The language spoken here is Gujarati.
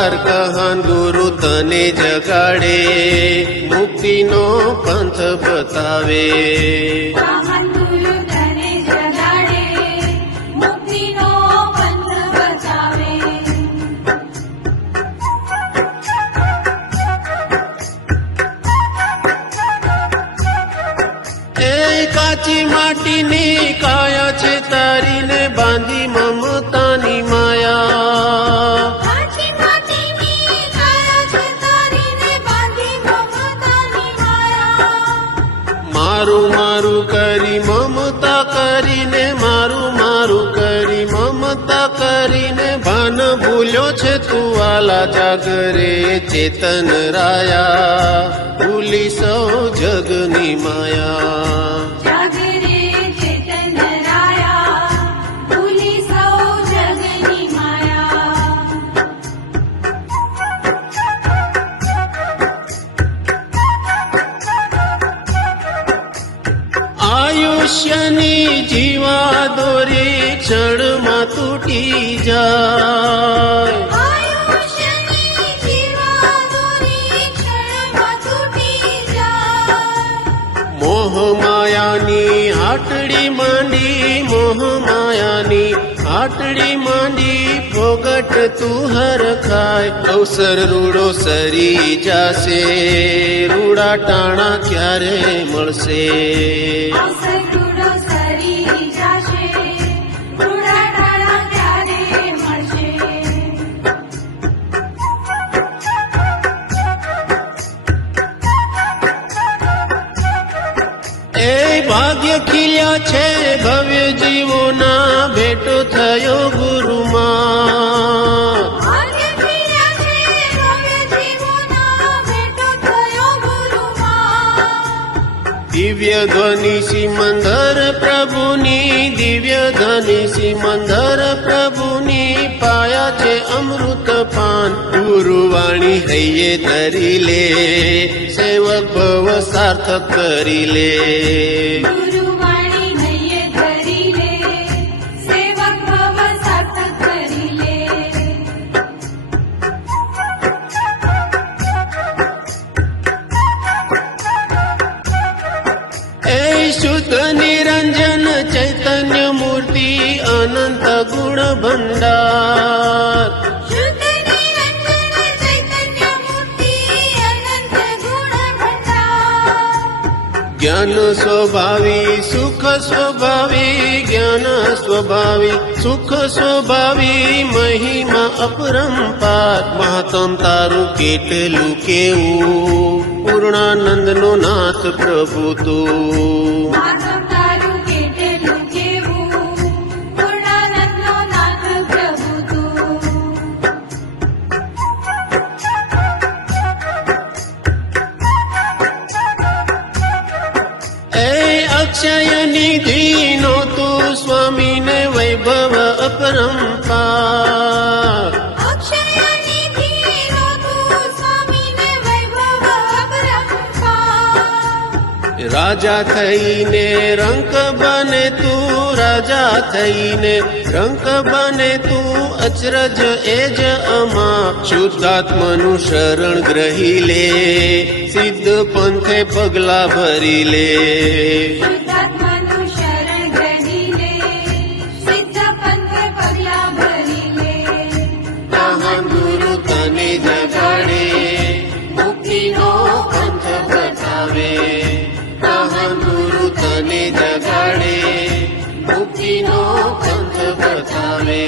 પાર કહાન ગુરુ તને જગાડે, મુક્તિનો પંથ બતાવે. મહાન ગુરુ તને જગાડે, મુક્તિનો પંથ બતાવે. એ કાચી માટીની કાયા છે તારીને બાંધી મમતાની માયા. કાચી માટીની કાયા છે તારીને બાંધી મમતાની માયા. મારું મારું કરી મમતા કરીને, મારું મારું કરી મમતા કરીને, ભાન ભૂલ્યો છે તું વાલા જાગરે ચેતન રાયા, ભૂલી સૌ જગની માયા. જાગરે ચેતન રાયા, ભૂલી સૌ જગની માયા. આયુષ્યની જીવા દોરી ક્ષણમાં તૂટી જાય. આયુષ્યની જીવા દોરી ક્ષણમાં તૂટી જાય. મોહ માયાની હાટડી માંડી, મોહ માયાની હાટડી માંડી, ફોગટ તું હર ખાય. અવસર રૂડો સરી જાશે, રૂડા ટાણા ક્યારે મળશે. અવસર રૂડો સરી જાશે, રૂડા ટાણા ક્યારે મળશે. એ ભાગ્ય ખીલ્યા છે ભવ્ય જીવોના, ભેટો થયો ગુરુમાં. ભાગ્ય ખીલ્યા છે ભવ્ય જીવોના, ભેટો થયો ગુરુમાં. દિવ્ય ધ્વનિ સિમંદર પ્રભુની, દિવ્ય ધ્વનિ સિમંદર પ્રભુની, પાયા છે અમૃત પાન. ગુરુવાણી હૈયે ધરી લે, સેવક ભવ સાર્થક કરી લે. ગુરુવાણી હૈયે ધરી લે, સેવક ભવ સાર્થક કરી લે. એ શુદ્ધ નિરંજન ચૈતન્ય મૂર્તિ, અનંત ગુણ ભંડાર. શુદ્ધ નિરંજન ચૈતન્ય મૂર્તિ, અનંત ગુણ ભંડાર. જ્ઞાન સ્વભાવી સુખ સ્વભાવી, જ્ઞાન સ્વભાવી સુખ સ્વભાવી, મહિમા અપરંપાર. મહાત્મ તારું કેટલું કેવું, પૂર્ણાનંદનો નાથ પ્રભુ તું. માધવ તારું કેટલું કેવું, પૂર્ણાનંદનો નાથ પ્રભુ તું. એ અક્ષય નિધિનો તું સ્વામીને વૈભવ અપરંપાર. અક્ષય નિધિનો તું સ્વામીને વૈભવ અપરંપાર. રાજા થઈને રંક બને તું, રાજા થઈને રંક બને તું, અચરજ એજ અમા. શુદ્ધાત્માનું શરણ ગ્રહી લે, સિદ્ધ પંથે પગલા ભરી લે. શુદ્ધાત્માનું શરણ ગ્રહી લે, સિદ્ધ પંથે પગલા ભરી લે. મહાન ગુરુ તને જગાડે, મુક્તિનો પંથ બતાવે. મહાન ગુરુ તને જગાડે, મુક્તિનો પંથ બતાવે.